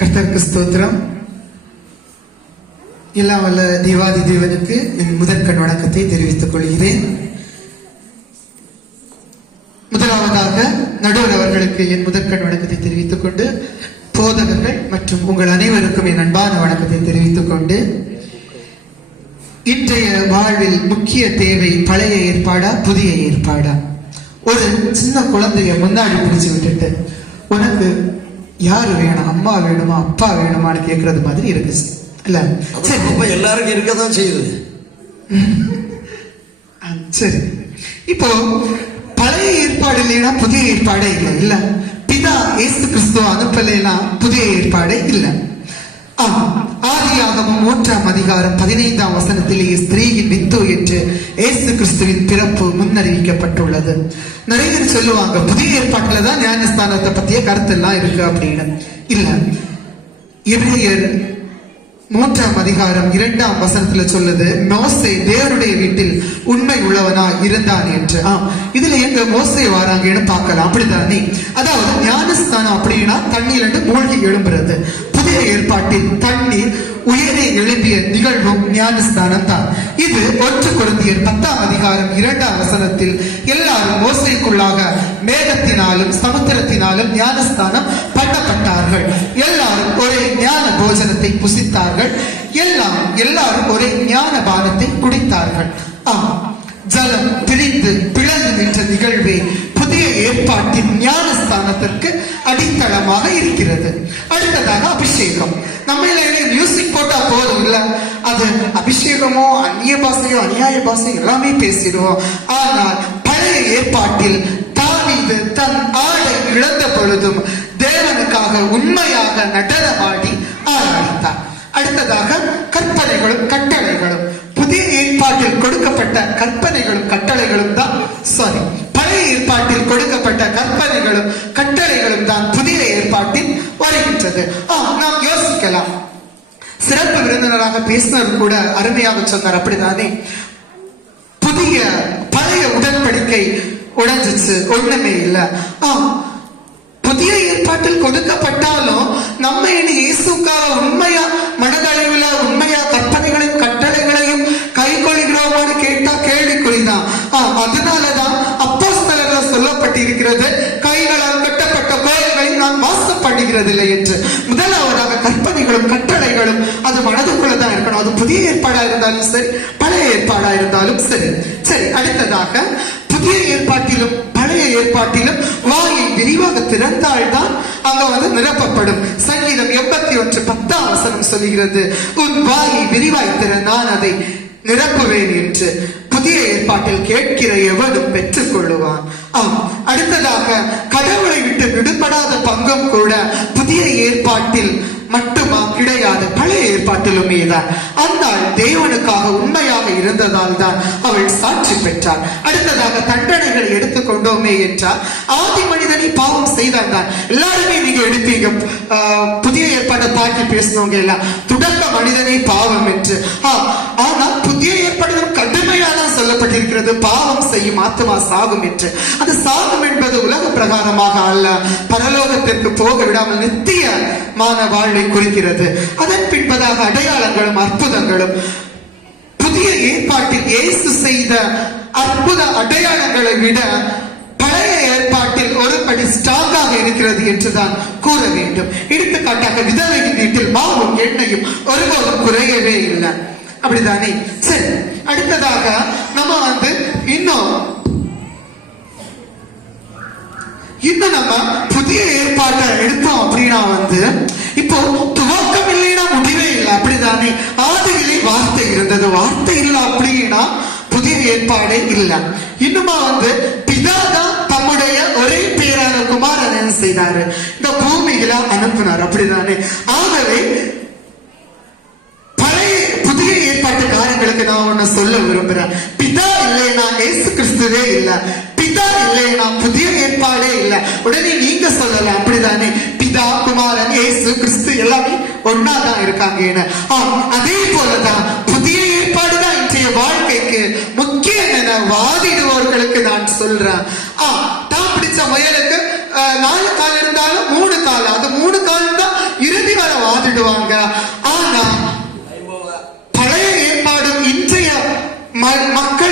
கர்த்தருக்கு ஸ்தோத்திரம். எல்லாம் வல்ல தேவாதி தேவனுக்கு என் முதற்கண் வணக்கத்தை தெரிவித்துக் கொள்கிறேன். முதலாவதாக நடுவர் அவர்களுக்கு என் முதற்கண் வணக்கத்தை தெரிவித்துக் கொண்டு, போதகர்கள் மற்றும் உங்கள் அனைவருக்கும் என் அன்பான வணக்கத்தை தெரிவித்துக் கொண்டு, இன்றைய வாழ்வில் முக்கிய தேவை பழைய ஏற்பாடா புதிய ஏற்பாடா? ஒரு சின்ன குழந்தைய முன்னாடி பிடிச்சு விட்டுட்டு உனக்கு யாரு வேணும், அம்மா வேணுமா அப்பா வேணுமான்னு கேட்கறது மாதிரி இருக்கு இல்ல? சரி, எல்லாருக்கும் இருக்கதான் செய்யுது. சரி, இப்போ பழைய ஏற்பாடு இல்லைன்னா புதிய ஏற்பாடே இல்லை இல்ல? பிதா இயேசு கிறிஸ்துவ அனுப்பலைன்னா புதிய ஏற்பாடே இல்லை. ஆதியாகமம் 3ஆம் அதிகாரம் 15ஆம் வசனத்திலேயே ஸ்திரீயின் வித்து என்று இயேசு கிறிஸ்துவின் பிறப்பு முன்னறிவிக்கப்பட்டுள்ளது. நிறைய பேர் சொல்லுவாங்க புதிய ஏற்பாட்டுல தான் ஞானஸ்தானத்தை பத்திய கருத்து எல்லாம் இருக்கு அப்படின்னு. இல்ல, எபிரேயர் 3ஆம் அதிகாரம் 2ஆம் வசனத்துல சொல்லுது, மோசே தேவனுடைய வீட்டில் உண்மை உள்ளவனா இருந்தான் என்று. இதுல எங்க மோசே வாராங்கன்னு பார்க்கலாம். அப்படித்தானே? அதாவது ஞானஸ்தானம் அப்படின்னா தண்ணீர் என்று மூழ்கி எழும்புறது. புதிய ஏற்பாட்டில் தண்ணீர் உயரே எழுப்பிய நிகழ்வும் ஞானஸ்தானம் தான். இது 1 கொரிந்தியர் 10ஆம் அதிகாரம் 2ஆம் வசனத்தில் எல்லாரும் மோசேக்குள்ளாக மேகத்தினாலும் சமுத்திரத்தினாலும் ஞானஸ்தானம் பண்ணப்பட்டார்கள், எல்லாரும் ஒரே ஞான போஜனத்தை புசித்தார்கள், எல்லாரும் ஒரே ஞான பானத்தை குடித்தார்கள். ஜலம் பிரிந்து பிளந்து நின்ற நிகழ்வே புதிய ஏற்பாட்டின் ஞானஸ்தானத்திற்கு அடித்தளமாக இருக்கிறது. அடுத்ததாக அபிஷேகம். நம்ம மியூசிக் போட்டா போதும் இல்ல, அது அபிஷேகமோ அந்நிய பாசையோ அநியாய பாசையோ எல்லாமே பேசிடுவோம். ஆனால் பழைய ஏற்பாட்டில் தாவீது தன் ஆடை இழந்த பொழுதும் தேவனுக்காக உண்மையாக நடனமாடி ஆராதித்தார். அடுத்ததாக கற்பனைகளும் கட்டளைகளும். புதிய ஏற்பாட்டில் கொடுக்கப்பட்ட கற்பனைகளும் கட்டளைகளும் தான் பழைய ஏற்பாட்டில் கொடுக்கப்பட்ட கற்பனைகளும் கட்டளைகளும் தான் புதிய ஏற்பாட்டில் வருகின்றது. நாம் யோசிக்கலாம். சிறப்பு விருந்தினராக பேசினர் கூட அருமையாக சொன்னார். அப்படிதானே? பழைய உடன்படிக்கை உடைஞ்சிச்சு, ஒண்ணுமே இல்லை. புதிய ஏற்பாட்டில் கொடுக்கப்பட்டாலும் நம்ம இயேசுக்காக உண்மையா மனதளவில் உண்மையா கற்பனைகளையும் கட்டளைகளையும் கை கொள்கிறோமான்னு கேட்டா கேள்விக்குறிதான். அதனாலதான் அப்போஸ்தலர்கள் சொல்லப்பட்டிருக்கிறது, கைகளால் கட்டப்பட்ட கோயில்களை நான் வாசம் பண்ணுகிறது இல்லை என்று. முதலாவதாக கற்பனைகளும் கட்டளைகளும் அது மனதுக்குள்ளதான் இருக்கணும். அது புதிய ஏற்பாடா இருந்தாலும் சரி, பழைய ஏற்பாடா இருந்தாலும் சரி. அடுத்ததாக புதிய ஏற்பாட்டிலும் பழைய ஏற்பாட்டிலும் வாயை விரிவாக திறந்தால்தான் அங்க நிரப்பப்படும். சங்கீதம் 81:10ஆம் வசனம் சொல்லுகிறது, உன் வாயை விரிவாய் திற, நான் அதை நிரப்புவேன் என்று. புதிய ஏற்பாட்டில் கேட்கிற எவனும் பெற்றுக் கொள்ளுவான். அடுத்ததாக கடவுளை விட்டு விடுபடாத பங்கும் கூட புதிய ஏற்பாட்டில் மட்டுமா? கிடையாது, பழைய ஏற்பாட்டிலுமே தான். அந்நாள் தேவனுக்காக உண்மையாக இருந்ததால் தான் அவள் சாட்சி பெற்றாள். அடுத்ததாக தண்டனைகளை எடுத்துக்கொண்டோமே என்றால் ஆதி மனிதனை பாவம் செய்தான் தான். எல்லாருமே நீங்க எடுப்பீங்க, புதிய ஏற்பாட்டை தாக்கி பேசினவங்க எல்லாம் தொடக்க மனிதனை பாவம் என்று. ஆனால் புதிய ஏற்பாடுகளும் கடுமையாக சொல்லப்பட்டிருக்கிறது, பாவம் செய்யும் ஆத்மா சாகும் என்று. அது சாகும் என்பது உலக பிரகாரமாக அல்ல, பரலோகத்திற்கு போக விடாமல் நித்தியமான வாழ்வை குறிக்கிறது. அதன் பின்பதாக அடையாளங்களும் அற்புதங்களும். புதிய ஏற்பாட்டில் இயேசு செய்த அற்புத அடையாளங்களை விட பழைய ஏற்பாட்டில் ஒரு படி ஸ்ட்ராங்காக இருக்கிறது என்றுதான் கூற வேண்டும். எடுத்துக்காட்டாக விதவையின் வீட்டில் மாவும் எண்ணெயும் ஒருபோதும் குறையவே இல்லை. அப்படித்தானே? சரி, அடுத்ததாக நம்ம இன்னும் நம்ம புதிய ஏற்பாட்டை எடுத்தோம் அப்படின்னா இப்போ துவக்கம் இல்லைன்னா முடிவே இல்லை. அப்படித்தானே? ஆதியிலே வார்த்தை இருந்தது, வார்த்தை இல்லை அப்படின்னா புதிய ஏற்பாடே இல்லை. இன்னுமா பிதாதான் தம்முடைய ஒரே பேரான குமாரன் என்ன செய்தாரு, இந்த பூமியில அனுப்பினார். அப்படித்தானே? ஆகவே புதிய ஏற்பாட்டு காரியங்களுக்கு நான் ஒண்ணு சொல்ல விரும்புறேன். பிதா இல்லைன்னா இயேசு கிறிஸ்துவே இல்லை, பிதா இல்லைன்னா புதிய ஏற்பாடே இல்லை. உடனே நீங்க சொல்லலாம், அப்படிதானே? பிதா, குமாரன், இயேசு கிறிஸ்து எல்லாமே ஒன்னாதான் இருக்காங்க. அதே போலதான் புதிய ஏற்பாடு தான் இன்றைய வாழ்க்கைக்கு முக்கியம் என வாதிடுவோர்களுக்கு நான் சொல்றேன். தான் பிடிச்ச முயலுக்கு 4 கால் இருந்தாலும் 3 கால், அது 3 கால் தான் இறுதி வரை மக்கள்